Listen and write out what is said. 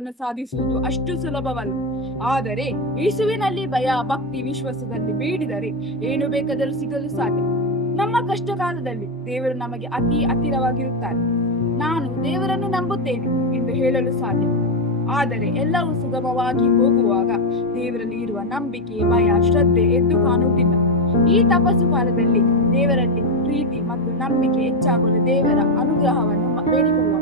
ಗುರಿಗಳನ್ನು ಸಾಧಿಸುವುದು ಅಷ್ಟು ಸುಲಭವಲ್ಲ. ಆದರೆ ಯೇಸುವಿನಲ್ಲಿ ಭಯ, ಭಕ್ತಿ, ವಿಶ್ವಾಸದಲ್ಲಿ ಬೇಡಿದರೆ ಏನು ಬೇಕಾದರೂ ಸಿಗಲು ಸಾಧ್ಯ. ನಮ್ಮ ಕಷ್ಟಕಾಲದಲ್ಲಿ ದೇವರು ನಮಗೆ ಅತಿ ಹತ್ತಿರವಾಗಿರುತ್ತಾನೆ. ನಾನು ದೇವರನ್ನು ನಂಬುತ್ತೇನೆ ಎಂದು ಹೇಳಲು ಸಾಧ್ಯ. ಆದರೆ ಎಲ್ಲವೂ ಸುಗಮವಾಗಿ ಹೋಗುವಾಗ ದೇವರಲ್ಲಿ ಇರುವ ನಂಬಿಕೆ, ಭಯ, ಶ್ರದ್ಧೆ ಎದ್ದು ಕಾಣುವುದಿಲ್ಲ. ಈ ತಪಸ್ಸು ಕಾಲದಲ್ಲಿ ದೇವರಲ್ಲಿ ಪ್ರೀತಿ ಮತ್ತು ನಂಬಿಕೆ ಹೆಚ್ಚಾಗಲು ದೇವರ ಅನುಗ್ರಹವನ್ನು ಬೇಡಿಕೊಳ್ಳುವ